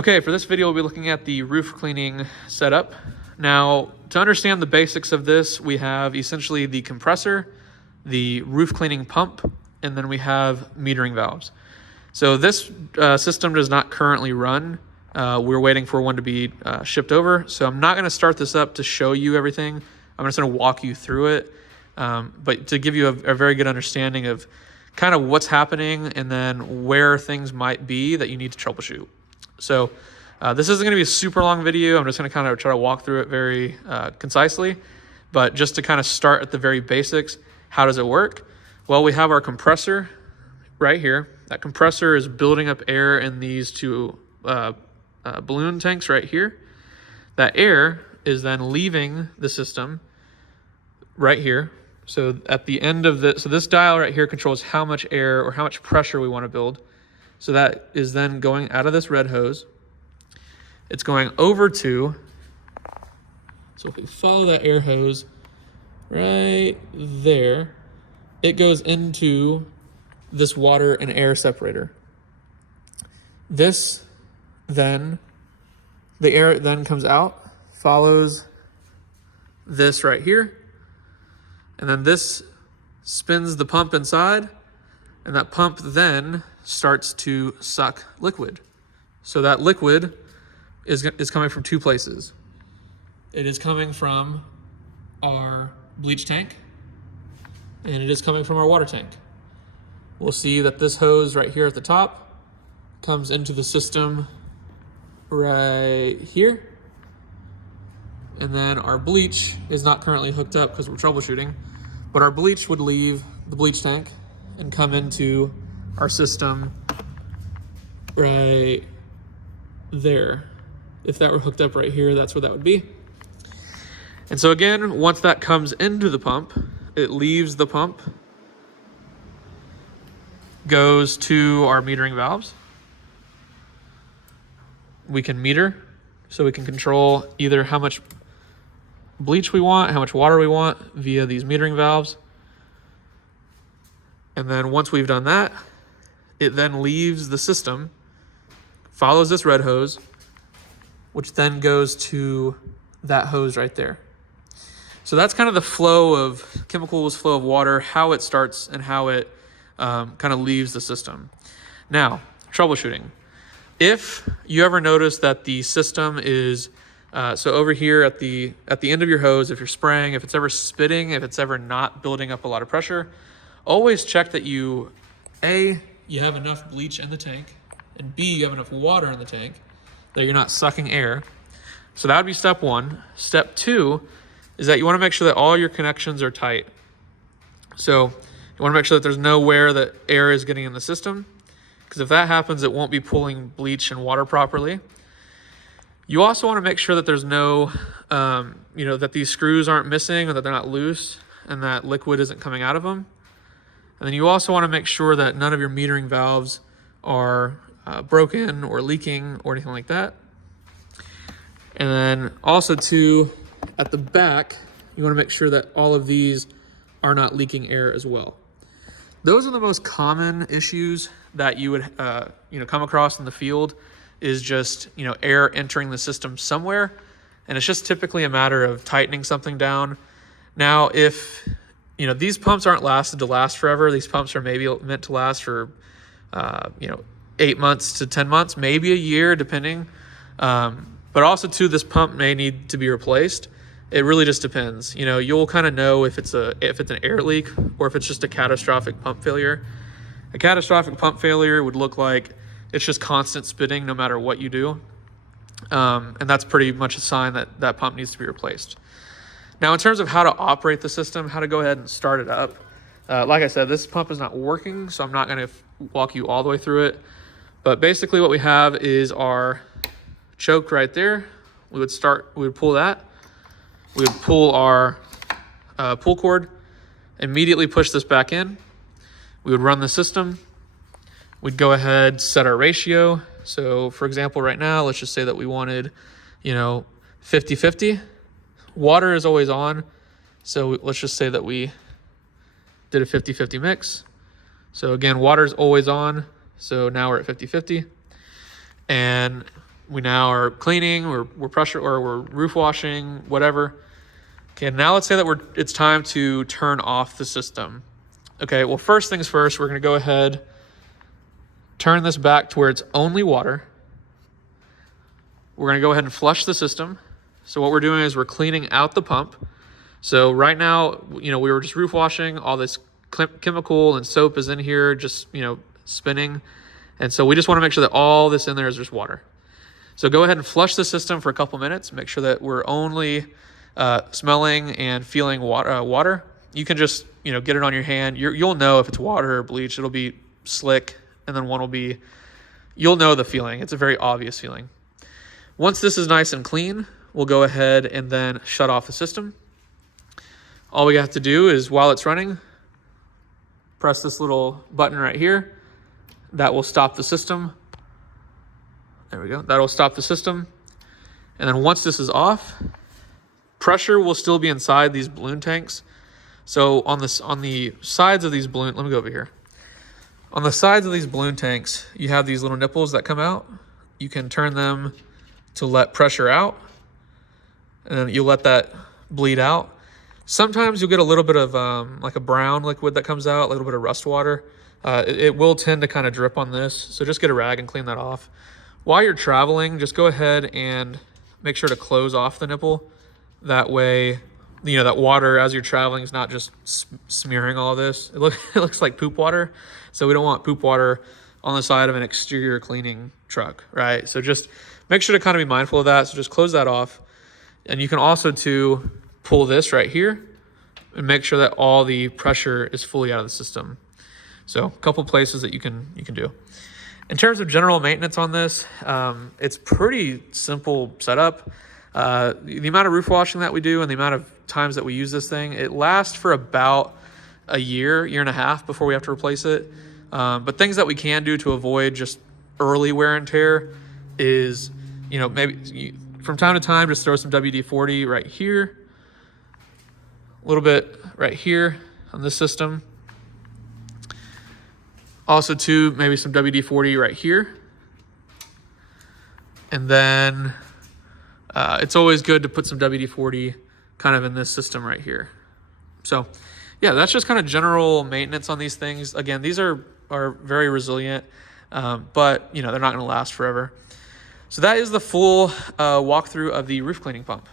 Okay, for this video, we'll be looking at the roof cleaning setup. Now, to understand the basics of this, we have essentially the compressor, the roof cleaning pump, and then we have metering valves. So this system does not currently run. We're waiting for one to be shipped over. So I'm not gonna start this up to show you everything. I'm just gonna walk you through it, but to give you a very good understanding of kind of what's happening and then where things might be that you need to troubleshoot. So this isn't going to be a super long video. I'm just going to kind of try to walk through it very concisely. But just to kind of start at the very basics, how does it work? Well, we have our compressor right here. That compressor is building up air in these two balloon tanks right here. That air is then leaving the system right here. So at the end of this dial right here controls how much air or how much pressure we want to build. So that is then going out of this red hose. It's going over to, so if we follow that air hose right there, it goes into this water and air separator. This then, the air then comes out, follows this right here, and then this spins the pump inside, and that pump then starts to suck liquid. So that liquid is coming from two places. It is coming from our bleach tank, and it is coming from our water tank. We'll see that this hose right here at the top comes into the system right here. And then our bleach is not currently hooked up because we're troubleshooting, but our bleach would leave the bleach tank and come into our system right there. If that were hooked up right here, that's where that would be. And so again, once that comes into the pump, it leaves the pump, goes to our metering valves. We can meter, so we can control either how much bleach we want, how much water we want via these metering valves. And then once we've done that, it then leaves the system, follows this red hose, which then goes to that hose right there. So that's kind of the flow of chemicals, flow of water, how it starts and how it kind of leaves the system. Now, troubleshooting. If you ever notice that the system is, so over here at the end of your hose, if you're spraying, if it's ever spitting, if it's ever not building up a lot of pressure, always check that you have enough bleach in the tank, and B, you have enough water in the tank, that you're not sucking air. So that would be step one. Step two is that you want to make sure that all your connections are tight. So you want to make sure that there's nowhere that air is getting in the system, because if that happens, it won't be pulling bleach and water properly. You also want to make sure that there's no, that these screws aren't missing or that they're not loose and that liquid isn't coming out of them. And then you also want to make sure that none of your metering valves are broken or leaking or anything like that. And then also too, at the back, you want to make sure that all of these are not leaking air as well. Those are the most common issues that you would come across in the field, is just air entering the system somewhere, and it's just typically a matter of tightening something down. Now, if these pumps aren't lasted to last forever, these pumps are maybe meant to last for 8 months to 10 months, maybe a year, depending. But also too, this pump may need to be replaced. It really just depends. You'll kind of know if it's an air leak or if it's just a catastrophic pump failure. A catastrophic pump failure would look like it's just constant spitting no matter what you do. And that's pretty much a sign that that pump needs to be replaced. Now, in terms of how to operate the system, how to go ahead and start it up, like I said, this pump is not working, so I'm not going to walk you all the way through it. But basically what we have is our choke right there. We would pull that. We would pull our pull cord, immediately push this back in. We would run the system. We'd go ahead, set our ratio. So for example, right now, let's just say that we wanted, 50-50. Water is always on. So let's just say that we did a 50-50 mix. So again, water is always on. So now we're at 50-50. And We now are cleaning, we're pressure, or we're roof washing, whatever. Okay, now let's say that it's time to turn off the system. Okay, well, first things first, we're gonna go ahead, turn this back to where it's only water. We're gonna go ahead and flush the system. So what we're doing is we're cleaning out the pump. So right now, we were just roof washing, all this chemical and soap is in here, just, spinning. And so we just wanna make sure that all this in there is just water. So go ahead and flush the system for a couple minutes. Make sure that we're only smelling and feeling water. You can just, get it on your hand. You'll know if it's water or bleach. It'll be slick, and then one will be, you'll know the feeling. It's a very obvious feeling. Once this is nice and clean, we'll go ahead and then shut off the system. All we have to do is, while it's running, press this little button right here. That will stop the system. There we go. That'll stop the system. And then once this is off, pressure will still be inside these balloon tanks. So on the sides of these balloon, let me go over here. On the sides of these balloon tanks, you have these little nipples that come out. You can turn them to let pressure out, and then you let that bleed out. Sometimes you'll get a little bit of like a brown liquid that comes out, a little bit of rust water. It will tend to kind of drip on this, so just get a rag and clean that off. While you're traveling, just go ahead and make sure to close off the nipple. That way, that water as you're traveling is not just smearing all of this. It looks like poop water, so we don't want poop water on the side of an exterior cleaning truck, right? So just make sure to kind of be mindful of that. So just close that off. And you can also pull this right here and make sure that all the pressure is fully out of the system. So a couple places that you can do. In terms of general maintenance on this, it's pretty simple setup. The amount of roof washing that we do and the amount of times that we use this thing, it lasts for about a year and a half before we have to replace it. But things that we can do to avoid just early wear and tear is, maybe from time to time, just throw some WD-40 right here, a little bit right here on this system. Also maybe some WD-40 right here. And then it's always good to put some WD-40 kind of in this system right here. So yeah, that's just kind of general maintenance on these things. Again, these are very resilient, but they're not gonna last forever. So that is the full walkthrough of the roof cleaning pump.